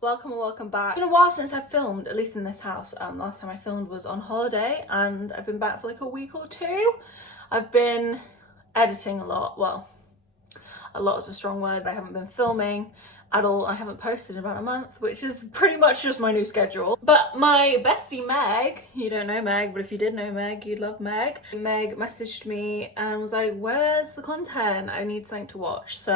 Welcome and welcome back. It's been a while since I've filmed, at least in this house. Last time I filmed was on holiday and I've been back for like a week or two. I've been editing a lot. Well, a lot is a strong word. I haven't been filming at all. I haven't posted in about a month, which is pretty much just my new schedule. But my bestie Meg, you don't know Meg, but if you did know Meg, you'd love Meg. Meg messaged me and was like, where's the content? I need something to watch. So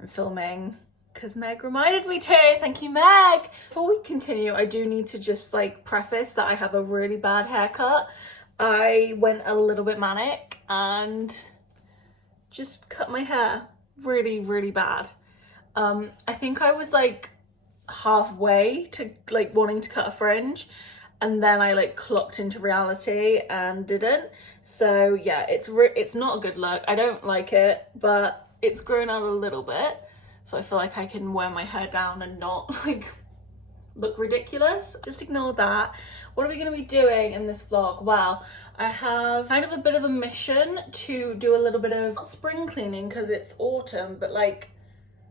I'm filming because Meg reminded me to. Thank you, Meg. Before we continue, I do need to just like preface that I have a really bad haircut. I went a little bit manic and just cut my hair really, really bad. I think I was like halfway to like wanting to cut a fringe and then I like clocked into reality and didn't. So yeah, it's not a good look. I don't like it, but it's grown out a little bit. So I feel like I can wear my hair down and not like look ridiculous. Just ignore that. What are we going to be doing in this vlog? Well, I have kind of a bit of a mission to do a little bit of not spring cleaning because it's autumn, but like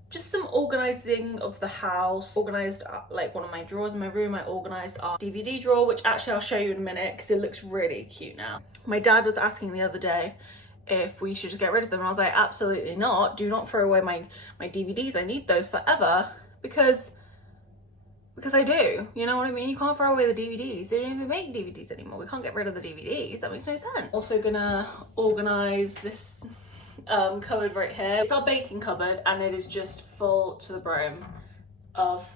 just some organizing of the house. Organized like one of my drawers in my room. I organized our DVD drawer, which actually I'll show you in a minute because it looks really cute now. My dad was asking the other day if we should just get rid of them, and I was like, absolutely not. Do not throw away my DVDs. I need those forever because I do, you know what I mean? You can't throw away the DVDs. They don't even make DVDs anymore. We can't get rid of the DVDs. That makes no sense. Also gonna organize this cupboard right here. It's our baking cupboard and it is just full to the brim of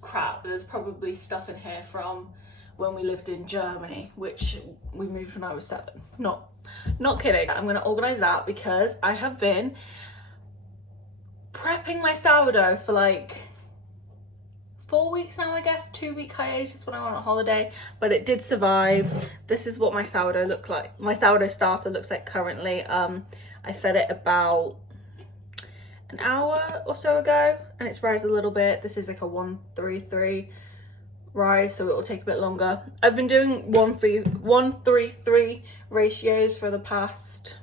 crap. There's probably stuff in here from when we lived in Germany, which we moved when I was 7. Not kidding. I'm gonna organize that because I have been prepping my sourdough for like 4 weeks now, I guess. 2-week hiatus when I went on holiday, but it did survive. This is what my sourdough looked like. My sourdough starter looks like currently. I fed it about an hour or so ago and it's rised a little bit. This is like a 1-3-3 rise, so it will take a bit longer. I've been doing 1-3-3 ratios for the past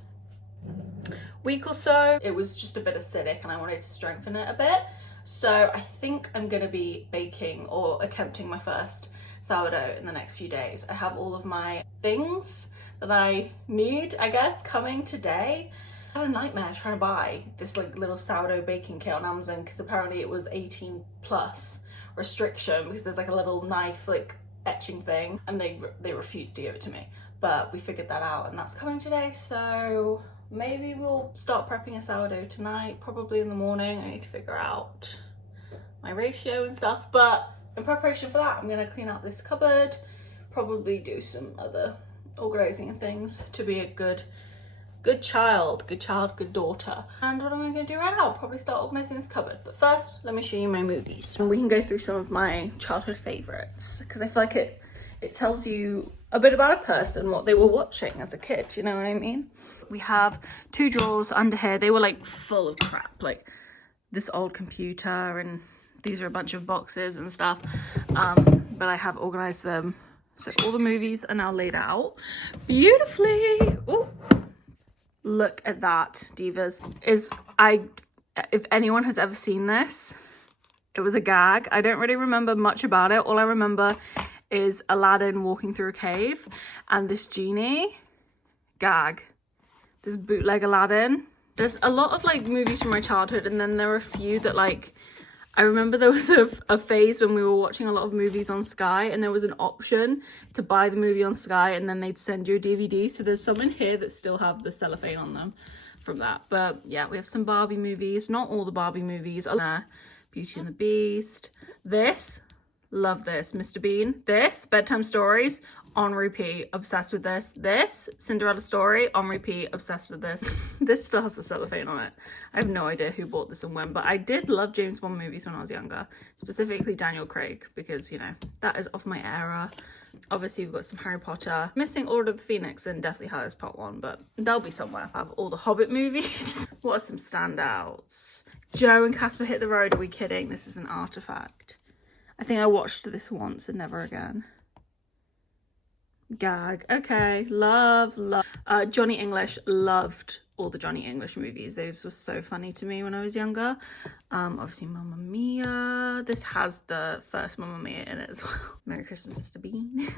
week or so. It was just a bit acidic and I wanted to strengthen it a bit. So I think I'm gonna be baking or attempting my first sourdough in the next few days. I have all of my things that I need, I guess, coming today. I had a nightmare trying to buy this like little sourdough baking kit on Amazon because apparently it was 18 plus restriction because there's like a little knife like etching thing and they refused to give it to me. But we figured that out and that's coming today. So maybe we'll start prepping a sourdough tonight, probably in the morning. I need to figure out my ratio and stuff, but in preparation for that, I'm gonna clean out this cupboard, probably do some other organizing and things to be a good child, good daughter. And what am I gonna do right now? Probably start organizing this cupboard. But first, let me show you my movies. And we can go through some of my childhood favorites because I feel like it tells you a bit about a person, what they were watching as a kid, you know what I mean? We have 2 drawers under here. They were like full of crap, like this old computer, and these are a bunch of boxes and stuff. But I have organized them. So all the movies are now laid out beautifully. Ooh. Look at that, divas. If anyone has ever seen this, it was a gag. I don't really remember much about it. All I remember is Aladdin walking through a cave and this genie. Gag. This bootleg Aladdin. There's a lot of like movies from my childhood, and then there are a few that like I remember there was a phase when we were watching a lot of movies on Sky and there was an option to buy the movie on Sky and then they'd send you a DVD. So there's some in here that still have the cellophane on them from that. But yeah, we have some Barbie movies, not all the Barbie movies. Beauty and the Beast. This, love this. Mr. Bean. This, Bedtime Stories, on repeat, obsessed with this. This, Cinderella Story, on repeat, obsessed with this. This still has the cellophane on it. I have no idea who bought this and when, but I did love James Bond movies when I was younger, specifically Daniel Craig, because, you know, that is of my era. Obviously, we've got some Harry Potter. Missing Order of the Phoenix and Deathly Hallows Part 1, but they'll be somewhere. I have all the Hobbit movies. What are some standouts? Joe and Casper Hit the Road, are we kidding? This is an artifact. I think I watched this once and never again. Gag. Okay. Love. Johnny English, loved all the Johnny English movies. Those were so funny to me when I was younger. Obviously Mamma Mia. This has the first Mamma Mia in it as well. Merry Christmas, Mr. Bean.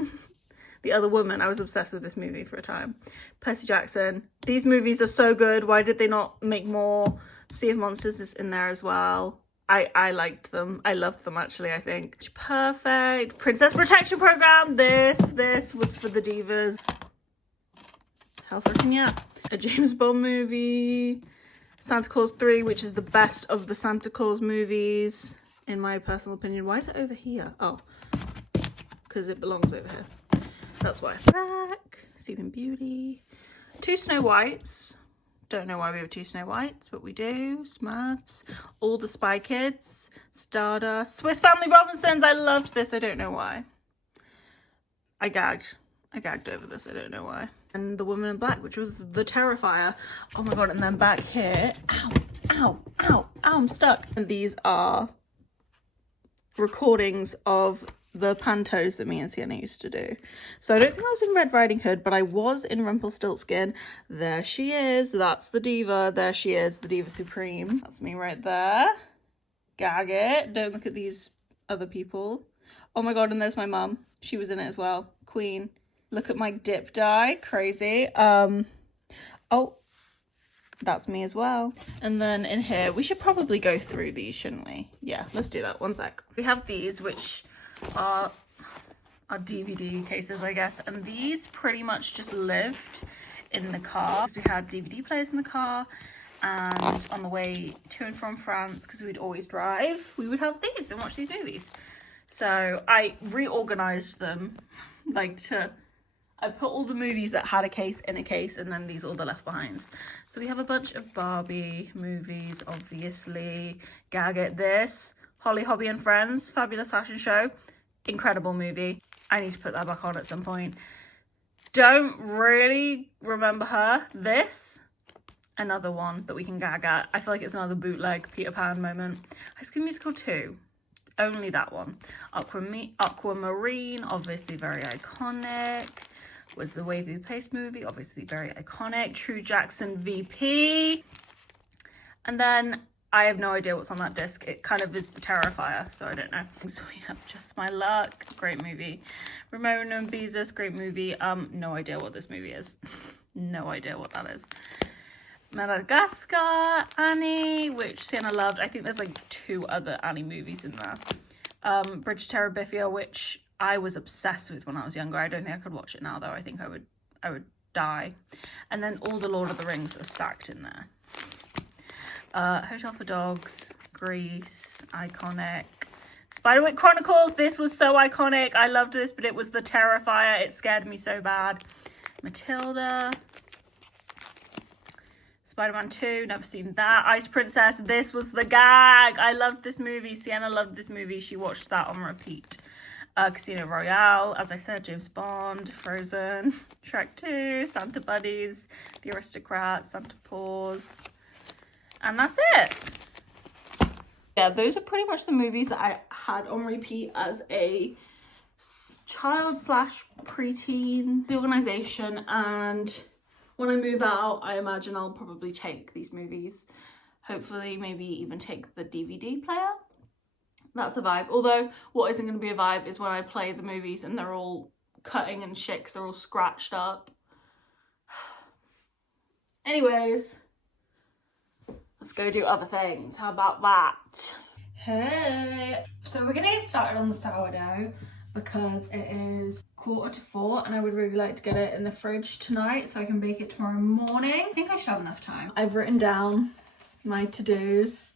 The Other Woman. I was obsessed with this movie for a time. Percy Jackson. These movies are so good. Why did they not make more? Sea of Monsters is in there as well. I liked them. I loved them, actually, I think. Perfect. Princess Protection Program. This was for the divas. Hell fucking yeah. A James Bond movie. Santa Claus 3, which is the best of the Santa Claus movies, in my personal opinion. Why is it over here? Oh, because it belongs over here. That's why. Back. Sleeping Beauty. 2 Snow Whites. Don't know why we have 2 Snow Whites, but we do. Smurfs. All the Spy Kids. Stardust. Swiss Family Robinsons. I loved this. I don't know why. I gagged over this. I don't know why. And The Woman in Black, which was the Terrifier. Oh my god. And then back here. Ow, ow, ow, ow. I'm stuck. And these are recordings of the pantos that me and Sienna used to do. So I don't think I was in Red Riding Hood, but I was in Rumpelstiltskin. There she is. That's the diva. There she is, the Diva Supreme. That's me right there. Gag it. Don't look at these other people. Oh my god, and there's my mum. She was in it as well. Queen. Look at my dip dye. Crazy. Oh, that's me as well. And then in here, we should probably go through these, shouldn't we? Yeah, let's do that. One sec. We have these, which are DVD cases, I guess, and these pretty much just lived in the car. We had DVD players in the car, and on the way to and from France, because we'd always drive, we would have these and watch these movies. So I reorganized them, I put all the movies that had a case in a case, and then these are all the left behinds. So we have a bunch of Barbie movies, obviously. Gag it. This Holly, Hobby and Friends, Fabulous Fashion Show. Incredible movie. I need to put that back on at some point. Don't really remember her. This, another one that we can gag at. I feel like it's another bootleg Peter Pan moment. High School Musical 2. Only that one. Aquamarine, obviously very iconic. Was the Wavy Pace movie, obviously very iconic. True Jackson VP. And then I have no idea what's on that disc. It kind of is the Terrifier, so I don't know. So we have Just My Luck, great movie. Ramona and Beezus, great movie. No idea what this movie is. No idea what that is. Madagascar, Annie, which Sienna loved. I think there's like 2 other Annie movies in there. Bridge of Terabithia, which I was obsessed with when I was younger. I don't think I could watch it now though. I think I would die. And then all the Lord of the Rings are stacked in there. Hotel for Dogs, Grease, iconic. Spiderwick Chronicles, this was so iconic. I loved this, but it was the Terrifier. It scared me so bad. Matilda. Spider-Man 2, never seen that. Ice Princess, this was the gag. I loved this movie. Sienna loved this movie. She watched that on repeat. Casino Royale, as I said, James Bond, Frozen, Shrek 2, Santa Buddies, The Aristocrats, Santa Paws. And that's it. Yeah, those are pretty much the movies that I had on repeat as a child / preteen. The organisation, and when I move out, I imagine I'll probably take these movies. Hopefully, maybe even take the DVD player. That's a vibe. Although, what isn't going to be a vibe is when I play the movies and they're all cutting and shit because they're all scratched up. Anyways, let's go do other things. How about that? Hey! So we're going to get started on the sourdough because it is 3:45 and I would really like to get it in the fridge tonight so I can bake it tomorrow morning. I think I should have enough time. I've written down my to-dos.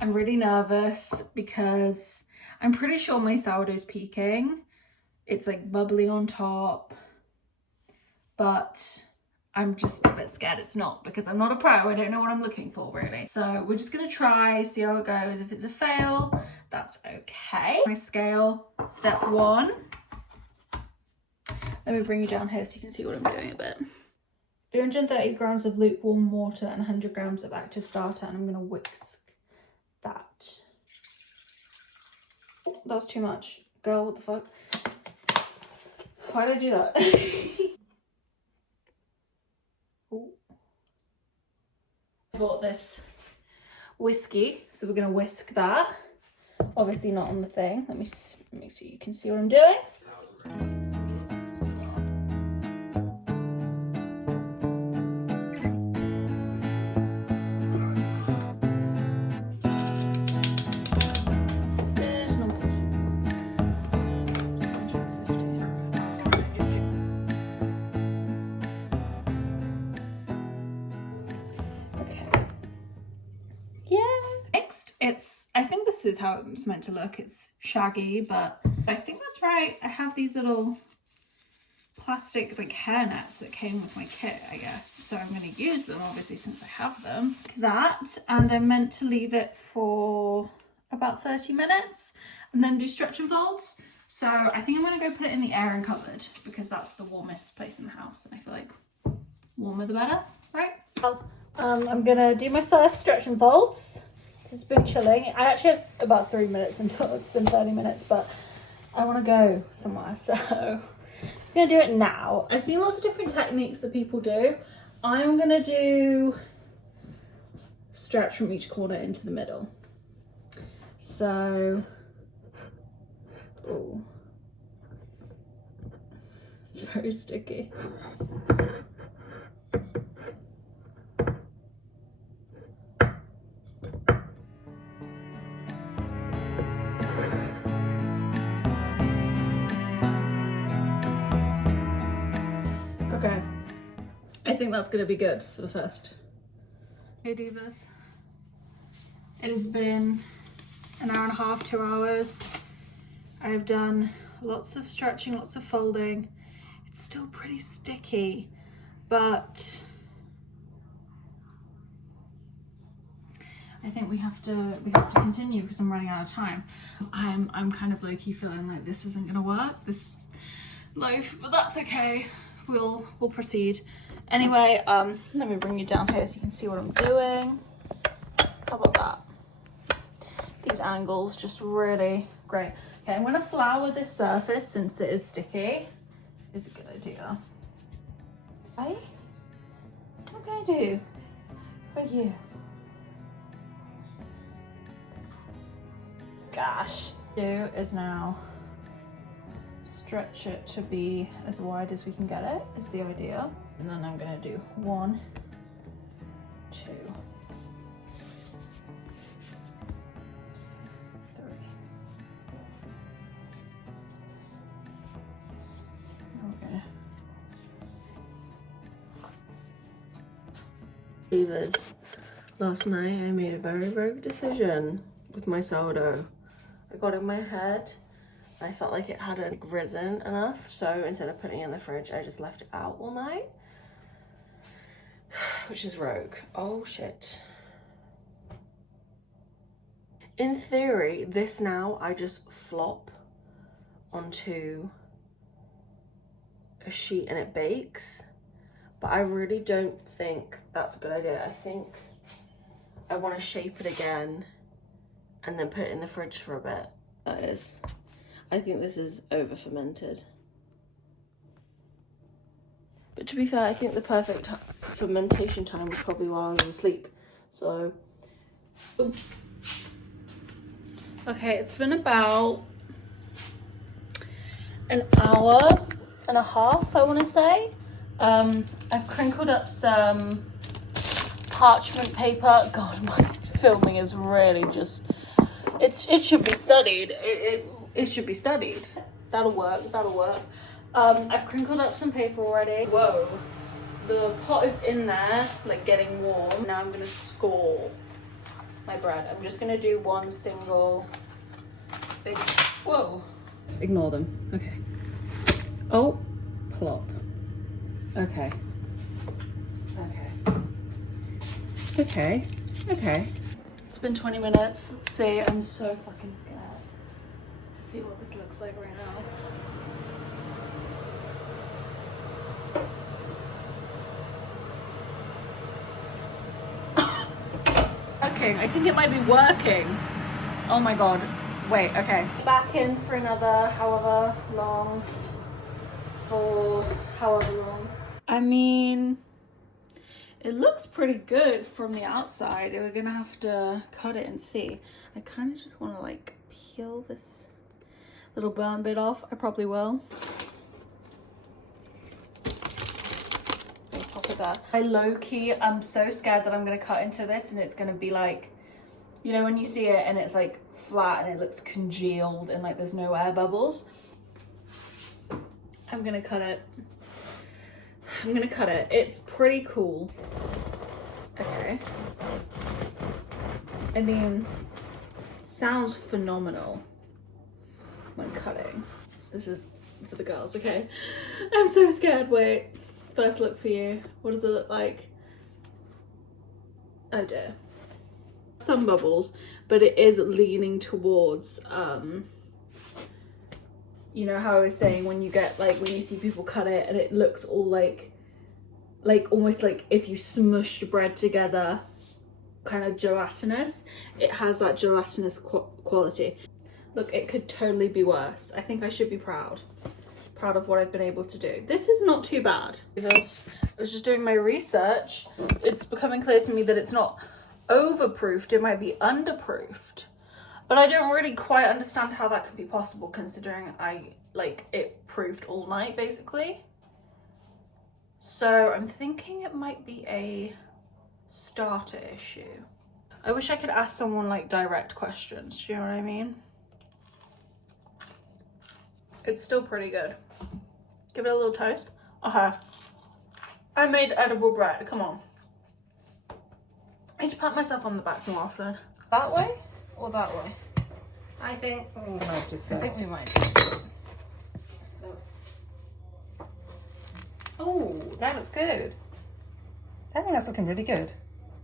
I'm really nervous because I'm pretty sure my sourdough's peaking. It's like bubbly on top, but I'm just a bit scared it's not because I'm not a pro. I don't know what I'm looking for really. So we're just gonna try, see how it goes. If it's a fail, that's okay. My scale, step 1. Let me bring you down here so you can see what I'm doing a bit. 330 grams of lukewarm water and 100 grams of active starter, and I'm gonna whisk that. Oh, that was too much. Girl, what the fuck? Why did I do that? Ooh. I bought this whiskey, so we're gonna whisk that. Obviously not on the thing. Let me make sure you can see what I'm doing. I think this is how it's meant to look. It's shaggy, but I think that's right. I have these little plastic like hair nets that came with my kit, I guess. So I'm going to use them, obviously, since I have them. That, and I'm meant to leave it for about 30 minutes and then do stretch and folds. So I think I'm going to go put it in the airing cupboard because that's the warmest place in the house. And I feel like warmer the better, right? I'm going to do my first stretch and folds. It's been chilling. I actually have about 3 minutes until it's been 30 minutes, but I want to go somewhere, so I'm just going to do it now. I've seen lots of different techniques that people do. I'm going to do stretch from each corner into the middle. So, oh, it's very sticky. Okay, I think that's going to be good for the first. Okay, divas. It has been an hour and a half, 2 hours. I've done lots of stretching, lots of folding. It's still pretty sticky, but I think we have to continue because I'm running out of time. I'm kind of low-key feeling like this isn't going to work, this loaf, but that's okay. We'll proceed. Anyway, let me bring you down here so you can see what I'm doing. How about that? These angles just really great. Okay, I'm gonna flour this surface since it is sticky. Is a good idea. Hey, what can I do for you? Gosh. Do is now stretch it to be as wide as we can get it, is the idea. And then I'm gonna do 1, 2, 3. Okay. Divas, last night I made a very brave decision with my sourdough. I got in my head. I felt like it hadn't risen enough, so instead of putting it in the fridge, I just left it out all night. Which is rogue. Oh shit. In theory, this now I just flop onto a sheet and it bakes, but I really don't think that's a good idea. I think I want to shape it again and then put it in the fridge for a bit. That is. I think this is over fermented. But to be fair, I think the perfect fermentation time was probably while I was asleep. So, ooh. Okay, it's been about an hour and a half, I want to say. I've crinkled up some parchment paper. God, my filming is really just, it should be studied. It should be studied. That'll work, that'll work. I've crinkled up some paper already. Whoa, the pot is in there, like getting warm. Now I'm gonna score my bread. I'm just gonna do one single big, whoa. Ignore them, okay. Oh, plop. Okay. Okay. Okay. It's been 20 minutes. Let's see. I'm so fucking scared to see what this looks like right now. Okay, I think it might be working. Oh my god. Wait, okay. Back in for another however long. For however long. I mean, It looks pretty good from the outside. We're gonna have to cut it and see. I kind of just want to like peel this little burn bit off. I probably will. Top of that. I low-key, I'm so scared that I'm gonna cut into this and it's gonna be like, you know, when you see it and it's like flat and it looks congealed and like there's no air bubbles. I'm gonna cut it. I'm gonna cut it. It's pretty cool. Okay. I mean, sounds phenomenal when cutting. This is for the girls, okay? I'm so scared. Wait. First look for you. What does it look like? Oh dear. Some bubbles, but it is leaning towards, you know how I was saying when you get like, when you see people cut it and it looks all like almost like if you smushed bread together, kind of gelatinous. It has that gelatinous quality. Look, it could totally be worse. I think I should be proud of what I've been able to do. This is not too bad. I was just doing my research. It's becoming clear to me that it's not overproofed, it might be underproofed. But I don't really quite understand how that could be possible considering it proofed all night basically. So I'm thinking it might be a starter issue. I wish I could ask someone like direct questions, do you know what I mean? It's still pretty good. Give it a little toast. Okay. I made edible bread, come on. I need to pat myself on the back more often. That way or that way? I think we might just I think we might. Oh, that looks good. I think that's looking really good.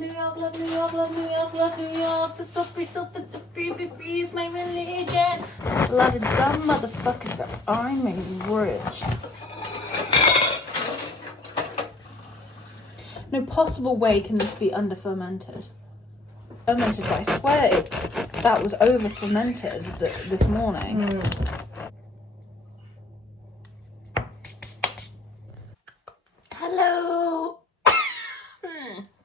New York, love New York, love New York, love New York. The so free, free is my religion. A lot of dumb motherfuckers that I made rich. No possible way can this be under fermented. Fermented, but I swear that was over fermented this morning. Hello.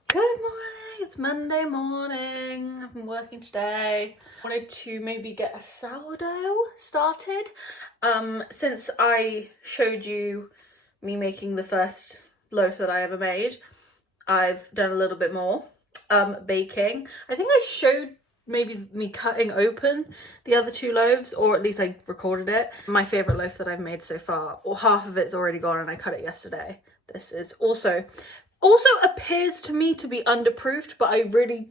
Good morning. It's Monday morning. I've been working today. Wanted to maybe get a sourdough started. Since I showed you me making the first loaf that I ever made, I've done a little bit more baking. I think I showed maybe me cutting open the other two loaves, or at least I recorded it. My favorite loaf that I've made so far, or half of it's already gone and I cut it yesterday. This is also appears to me to be underproofed, but I really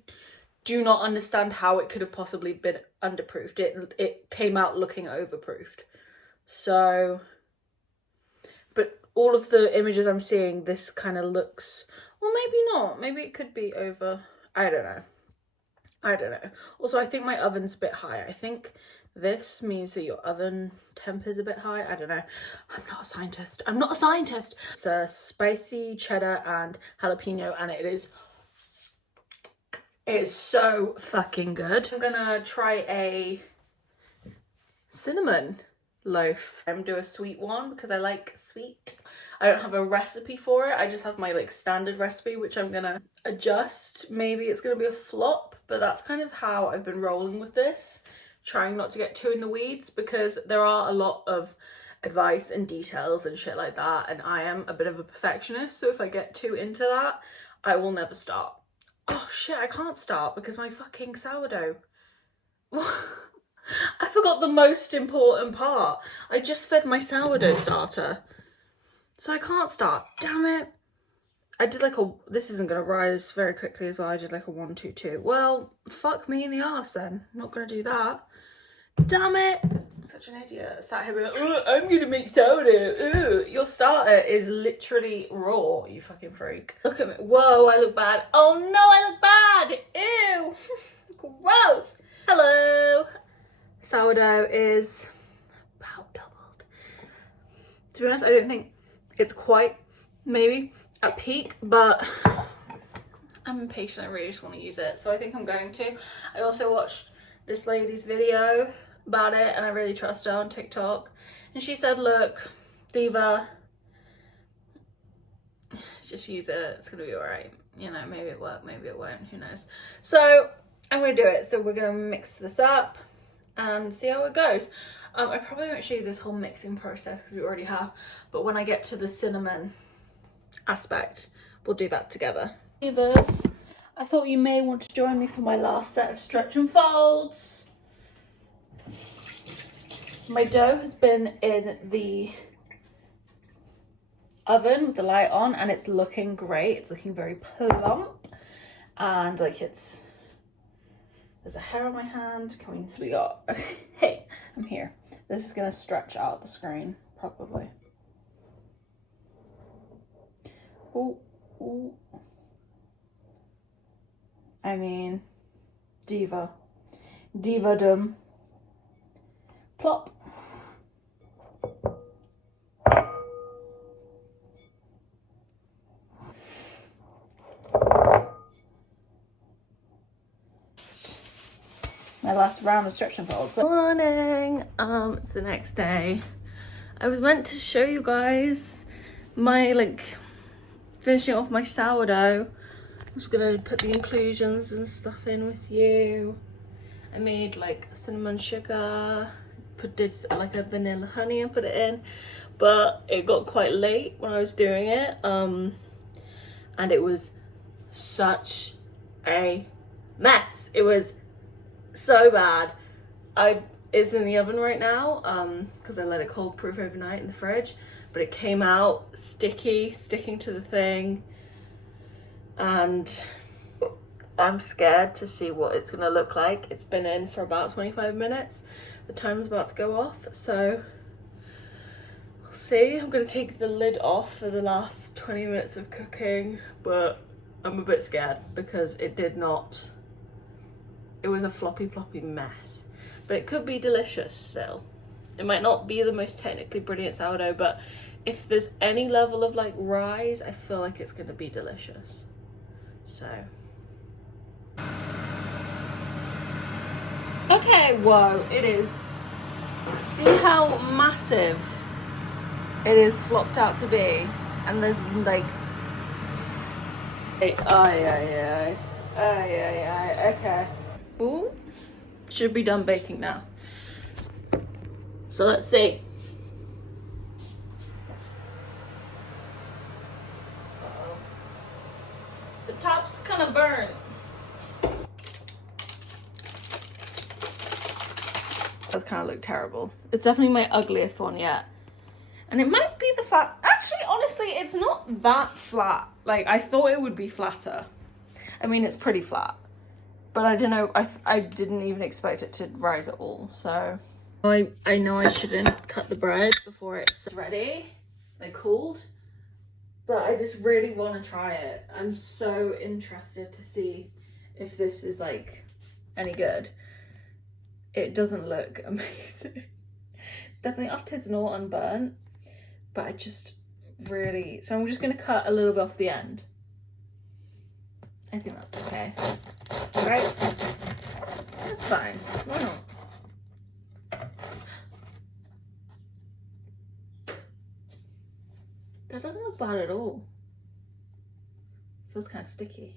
do not understand how it could have possibly been underproofed. It came out looking overproofed. So, but all of the images I'm seeing, this kind of looks, well, maybe not. Maybe it could be over. I don't know. Also, I think my oven's a bit high. I think this means that your oven temp is a bit high. I don't know. I'm not a scientist. It's a spicy cheddar and jalapeno, and it is so fucking good. I'm gonna try a cinnamon loaf. I'm gonna do a sweet one because I like sweet. I don't have a recipe for it. I just have my like standard recipe, which I'm gonna adjust. Maybe it's gonna be a flop, but that's kind of how I've been rolling with this. Trying not to get too in the weeds because there are a lot of advice and details and shit like that, and I am a bit of a perfectionist, so if I get too into that, I will never start. Oh shit, I can't start because my fucking sourdough. I forgot the most important part. I just fed my sourdough starter, so I can't start. Damn it. I did like this isn't gonna rise very quickly as well. I did like a 1, 2, 2. Well, fuck me in the arse then. I'm not gonna do that. Damn it. Such an idiot. Sat here being like, oh, I'm gonna make sourdough. Ooh. Your starter is literally raw, you fucking freak. Look at me. Whoa, I look bad. Oh no, I look bad. Ew. Gross. Hello. Sourdough is about doubled. To be honest, I don't think it's quite maybe at peak, but I'm impatient. I really just want to use it, so I think I'm going to. I also watched this lady's video about it, and I really trust her on TikTok, and she said, look, Diva, just use it, it's gonna be all right. you know, maybe it worked, maybe it won't, who knows. So I'm gonna do it. So we're gonna mix this up and see how it goes. I probably won't show you this whole mixing process because we already have, but when I get to the cinnamon aspect, we'll do that together. This, I thought you may want to join me for my last set of stretch and folds. My dough has been in the oven with the light on and it's looking great. It's looking very plump and like there's a hair on my hand. We got, okay, hey, I'm here. This is gonna stretch out the screen probably. Ooh, ooh. I mean, diva-dom. Plop. My last round of stretch and folds. Good morning. It's the next day. I was meant to show you guys my finishing off my sourdough. I'm just gonna put the inclusions and stuff in with you. I made like cinnamon sugar, did like a vanilla honey and put it in, but it got quite late when I was doing it. And it was such a mess. It was so bad. It's in the oven right now because I let it cold proof overnight in the fridge, but it came out sticky, sticking to the thing, and I'm scared to see what it's gonna look like. It's been in for about 25 minutes. The timer's about to go off, so we'll see. I'm gonna take the lid off for the last 20 minutes of cooking, but I'm a bit scared because it was a floppy ploppy mess, but it could be delicious still. It might not be the most technically brilliant sourdough, but if there's any level of like rise, I feel like it's gonna be delicious. So okay, whoa, it is. See how massive it is flopped out to be, and there's like, okay. Ooh, should be done baking now. So let's see. The top's kind of burnt. Does kind of look terrible. It's definitely my ugliest one yet. And it might be the fact, actually, honestly, it's not that flat. Like, I thought it would be flatter. I mean, it's pretty flat. But I don't know, I didn't even expect it to rise at all, so. I know I shouldn't cut the bread before it's ready, like cooled. But I just really want to try it. I'm so interested to see if this is like any good. It doesn't look amazing. It's definitely artisanal and burnt, but I just really, so I'm just gonna cut a little bit off the end. I think that's okay. Right? That's fine. Why not? That doesn't look bad at all. Feels kind of sticky.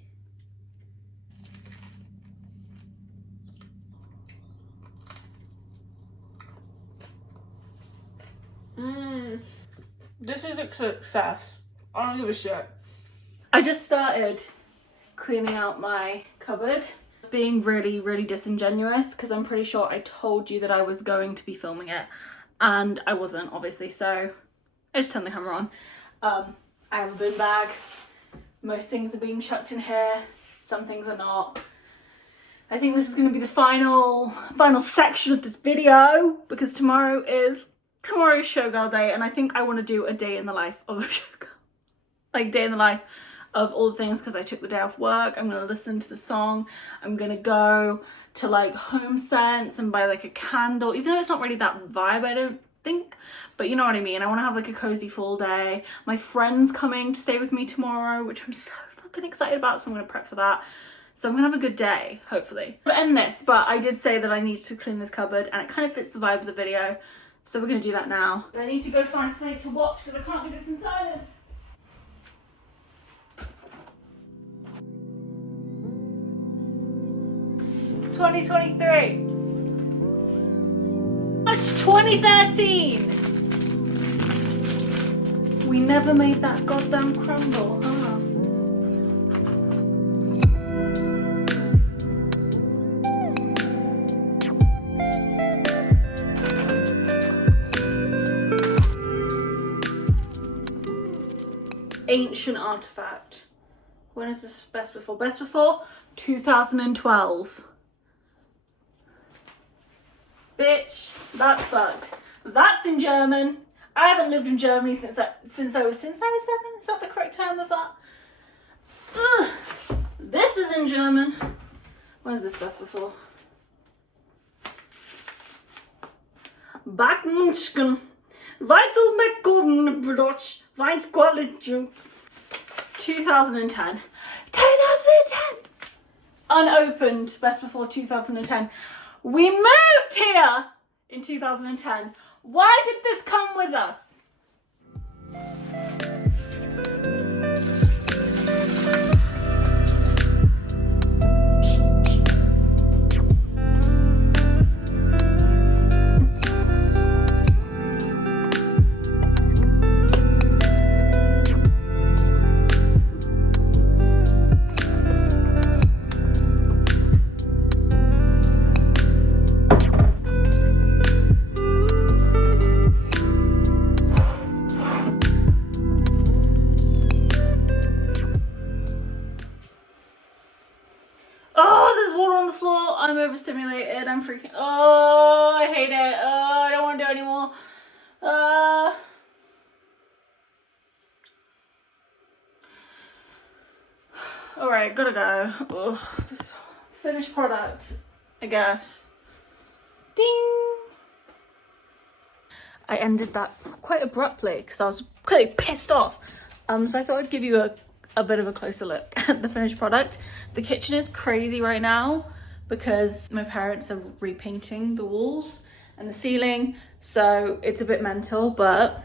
This is a success. I don't give a shit. I just started cleaning out my cupboard, being really disingenuous because I'm pretty sure I told you that I was going to be filming it and I wasn't, obviously, so I just turned the camera on. I have a bin bag. Most things are being chucked in here, some things are not. I think this is going to be the final section of this video because tomorrow's showgirl day, and I think I want to do a day in the life of a showgirl. Like, day in the life of all the things, because I took the day off work. I'm going to listen to the song. I'm going to go to like Home Sense and buy like a candle, even though it's not really that vibe, I don't think, but you know what I mean. I want to have like a cozy full day. My friend's coming to stay with me tomorrow, which I'm so fucking excited about, so I'm going to prep for that. So I'm gonna have a good day, hopefully. I'll end this, but I did say that I need to clean this cupboard and it kind of fits the vibe of the video. So we're gonna do that now. I need to go find something to watch because I can't do this in silence. 2023. March 2013. We never made that goddamn crumble, huh? Ancient artifact. When is this best before? Best before 2012. Bitch, that's fucked. That's in German. I haven't lived in Germany since I was 7. Is that the correct term of that? Ugh. This is in German. Where's this best before? Backenschken. Weitzel McGovern Brotch. Weins Quality. 2010. 2010! Unopened. Best before 2010. We moved here in 2010. Why did this come with us? I'm overstimulated. I'm freaking. Oh, I hate it. Oh, I don't want to do it anymore. Alright, gotta go. Ugh, this finished product, I guess. Ding! I ended that quite abruptly because I was quite pissed off. So I thought I'd give you a bit of a closer look at the finished product. The kitchen is crazy right now because my parents are repainting the walls and the ceiling, so it's a bit mental, but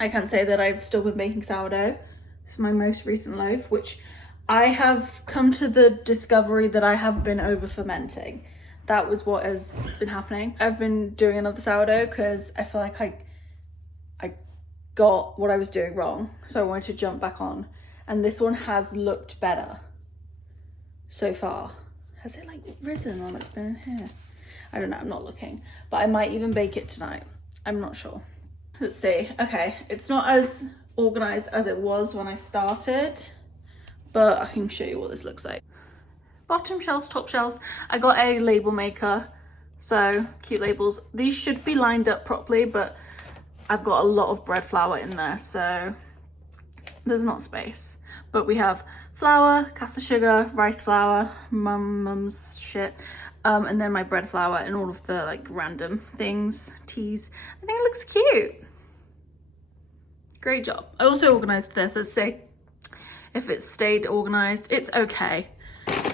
I can say that I've still been making sourdough. This is my most recent loaf, which I have come to the discovery that I have been over fermenting. That was what has been happening. I've been doing another sourdough because I feel like I got what I was doing wrong, so I wanted to jump back on, and this one has looked better so far. Has it like risen while it's been in here? I don't know, I'm not looking, but I might even bake it tonight. I'm not sure. Let's see. Okay, it's not as organized as it was when I started, but I can show you what this looks like. Bottom shelves, top shelves. I got a label maker, so cute labels. These should be lined up properly, but I've got a lot of bread flour in there, so there's not space. But we have flour, caster sugar, rice flour, mum's shit, and then my bread flour and all of the like random things, teas. I think it looks cute. Great job. I also organized this. Let's see if it stayed organized. It's okay.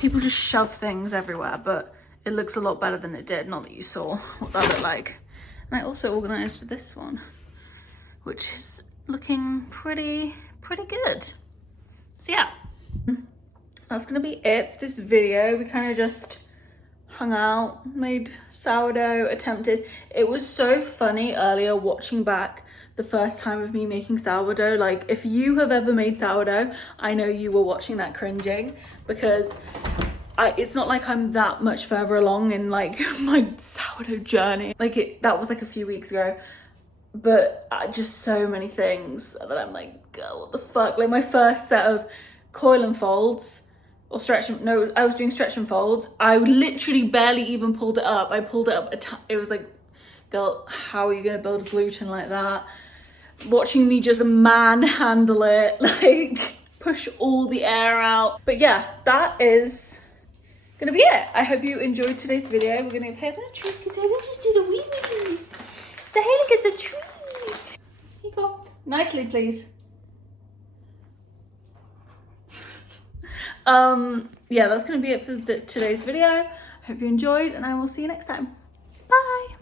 People just shove things everywhere, but it looks a lot better than it did. Not that you saw what that looked like. And I also organized this one, which is looking pretty good. So yeah, that's gonna be it for this video. We kind of just hung out, made sourdough, attempted. It was so funny earlier watching back the first time of me making sourdough. Like, if you have ever made sourdough, I know you were watching that cringing, because it's not like I'm that much further along in like my sourdough journey. Like that was like a few weeks ago, but just so many things that I'm like, girl, what the fuck? Like my first set of coil and folds, or stretch, no, I was doing stretch and folds. I literally barely even pulled it up. I pulled it up, it was like, girl, how are you gonna build a gluten like that? Watching me just manhandle it, like push all the air out. But yeah, that is gonna be it. I hope you enjoyed today's video. We're gonna give Haley a treat because Haley just did a wee wees. So Haley gets a treat. Here you go. Nicely, please. Yeah, that's gonna be it for today's video. I hope you enjoyed, and I will see you next time. Bye.